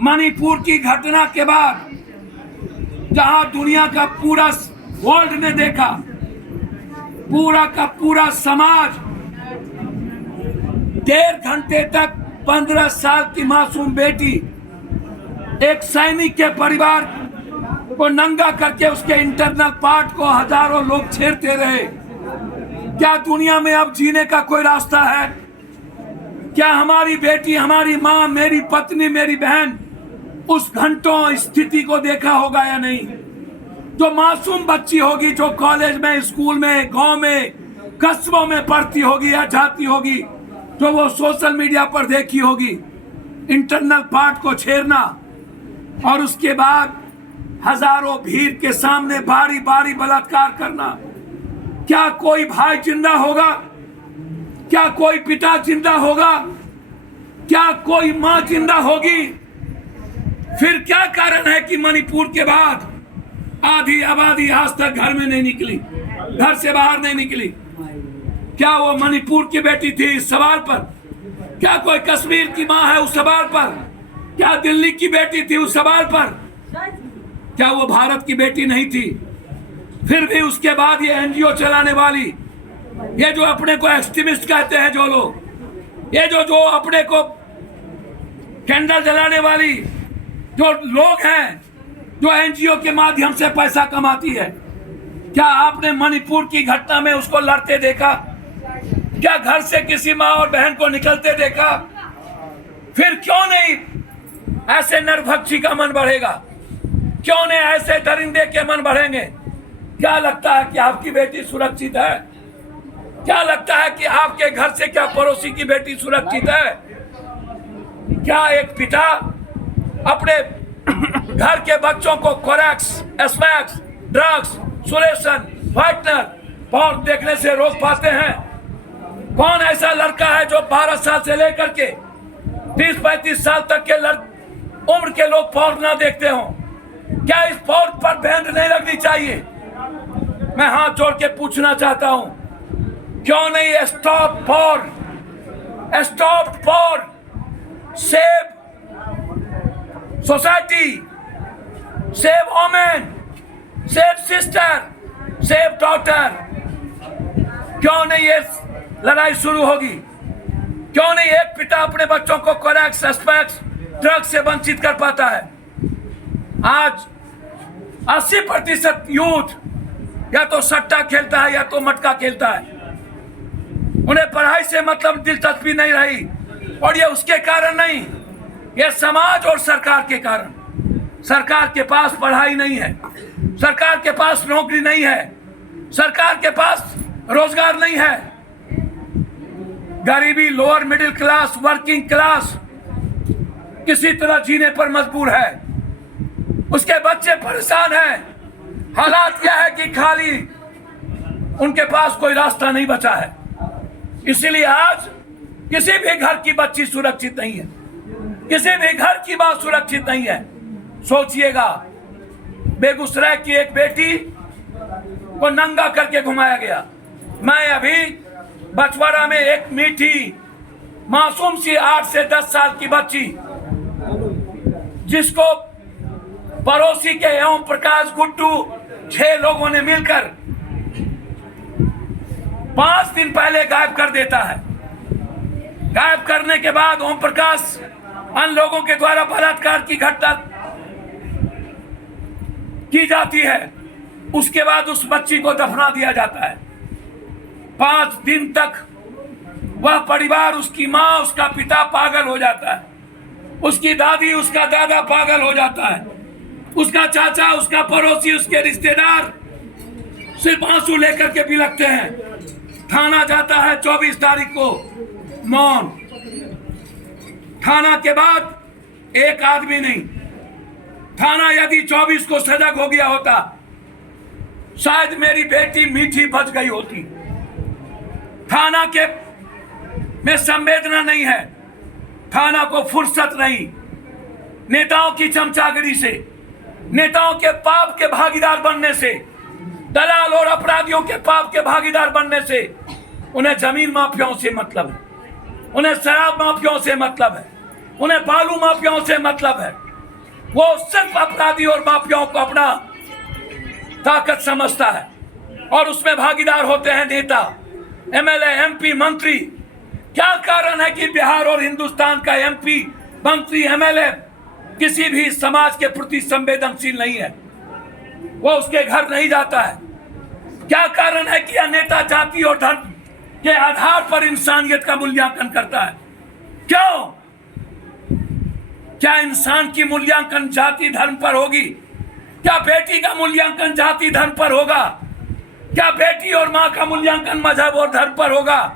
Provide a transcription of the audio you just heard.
मणिपुर की घटना के बाद जहां दुनिया का पूरा वर्ल्ड ने देखा, पूरा का पूरा समाज 1.5 घंटे तक 15 साल की मासूम बेटी, एक सैनिक के परिवार को नंगा करके उसके इंटरनल पार्ट को हजारों लोग छेड़ते रहे। क्या दुनिया में अब जीने का कोई रास्ता है? क्या हमारी बेटी, हमारी माँ, मेरी पत्नी, मेरी बहन उस घंटों स्थिति को देखा होगा या नहीं? जो मासूम बच्ची होगी, जो कॉलेज में, स्कूल में, गांव में, कस्बों में पढ़ती होगी या जाती होगी, जो वो सोशल मीडिया पर देखी होगी इंटरनल पार्ट को छेड़ना, और उसके बाद हजारों भीड़ के सामने बारी बारी बलात्कार करना। क्या कोई भाई जिंदा होगा? क्या कोई पिता जिंदा होगा? क्या कोई मां जिंदा होगी? फिर क्या कारण है कि मणिपुर के बाद आधी आबादी आज तक घर में नहीं निकली, घर से बाहर नहीं निकली? क्या वो मणिपुर की बेटी थी इस सवाल पर? क्या कोई कश्मीर की मां है उस सवाल पर? क्या दिल्ली की बेटी थी उस सवाल पर? क्या वो भारत की बेटी नहीं थी? फिर भी उसके बाद ये एनजीओ चलाने वाली, ये जो अपने को एक्सट्रीमिस्ट कहते हैं जो लोग, ये जो अपने को कैंडल जलाने वाली जो लोग हैं, जो एनजीओ के माध्यम से पैसा कमाती है, क्या आपने मणिपुर की घटना में उसको लड़ते देखा? क्या घर से किसी माँ और बहन को निकलते देखा? फिर क्यों नहीं ऐसे नरभक्षी का मन बढ़ेगा? क्यों नहीं ऐसे दरिंदे के मन बढ़ेंगे? क्या लगता है कि आपकी बेटी सुरक्षित है? क्या लगता है कि आपके घर से क्या पड़ोसी की बेटी सुरक्षित है? क्या एक पिता अपने घर के बच्चों को Corex, smacks, drugs, solution, whitener, porn देखने से रोक पाते हैं? कौन ऐसा लड़का है जो 12 साल से लेकर के 30-35 साल तक के उम्र के लोग पॉर्न ना देखते हो? क्या इस पॉर्न पर बैन नहीं लगनी चाहिए? मैं हाथ जोड़ के पूछना चाहता हूं, क्यों नहीं stop porn, stop porn, save society, save women, save sister, save daughter? क्यों नहीं ये लड़ाई शुरू होगी? क्यों नहीं एक पिता अपने बच्चों को कोरेक्स, एस्पेक्स, ड्रग्स से वंचित कर पाता है? आज 80% यूथ या तो सट्टा खेलता है या तो मटका खेलता है। उन्हें पढ़ाई से मतलब दिलचस्पी नहीं रही, और ये उसके कारण नहीं, ये समाज और सरकार के कारण। सरकार के पास पढ़ाई नहीं है, सरकार के पास नौकरी नहीं है, सरकार के पास रोजगार नहीं है। गरीबी, lower middle class, working class किसी तरह जीने पर मजबूर है। उसके बच्चे परेशान हैं। हालात यह है कि खाली उनके पास कोई रास्ता नहीं बचा है। इसीलिए आज किसी भी घर की बच्ची सुरक्षित नहीं है, किसी भी घर की मां सुरक्षित नहीं है। सोचिएगा, बेगूसराय की एक बेटी को नंगा करके घुमाया गया। मैं अभी बछवाड़ा में एक मीठी मासूम सी 8 से 10 साल की बच्ची, जिसको पड़ोसी के ओम प्रकाश, गुड्डू, 6 लोगों ने मिलकर 5 दिन पहले गायब कर देता है। गायब करने के बाद ओम प्रकाश अन्य लोगों के द्वारा बलात्कार की घटना की जाती है। उसके बाद उस बच्ची को दफना दिया जाता है। 5 दिन तक वह परिवार, उसकी माँ, उसका पिता पागल हो जाता है, उसकी दादी, उसका दादा पागल हो जाता है, उसका चाचा, उसका पड़ोसी, उसके रिश्तेदार सिर्फ आंसू लेकर के बिलखते हैं। थाना जाता है 24 तारीख को, मौन। थाना के बाद एक आदमी नहीं। थाना यदि 24 को सजग हो गया होता, शायद मेरी बेटी मीठी बच गई होती। थाना के में संवेदना नहीं है, थाना को फुर्सत नहीं। नेताओं की चमचागिरी से, नेताओं के पाप के भागीदार बनने से, दलाल और अपराधियों के पाप के भागीदार बनने से उन्हें जमीन माफियाओं से मतलब है, उन्हें शराब माफियाओं से मतलब है, उन्हें बालू माफियाओं से मतलब है। वो सिर्फ अपराधी और माफियाओं को अपना ताकत समझता है और उसमें भागीदार होते हैं नेता, एमएलए, एमपी, मंत्री। क्या कारण है कि बिहार और हिंदुस्तान का एमपी, मंत्री, एमएलए किसी भी समाज के प्रति संवेदनशील नहीं है? वो उसके घर नहीं जाता है। क्या कारण है कि यह नेता जाति और धर्म के आधार पर इंसानियत का मूल्यांकन करता है? क्यों? क्या इंसान की मूल्यांकन जाति धर्म पर होगी? क्या बेटी का मूल्यांकन जाति धर्म पर होगा? क्या बेटी और मां का मूल्यांकन मजहब और धर्म पर होगा?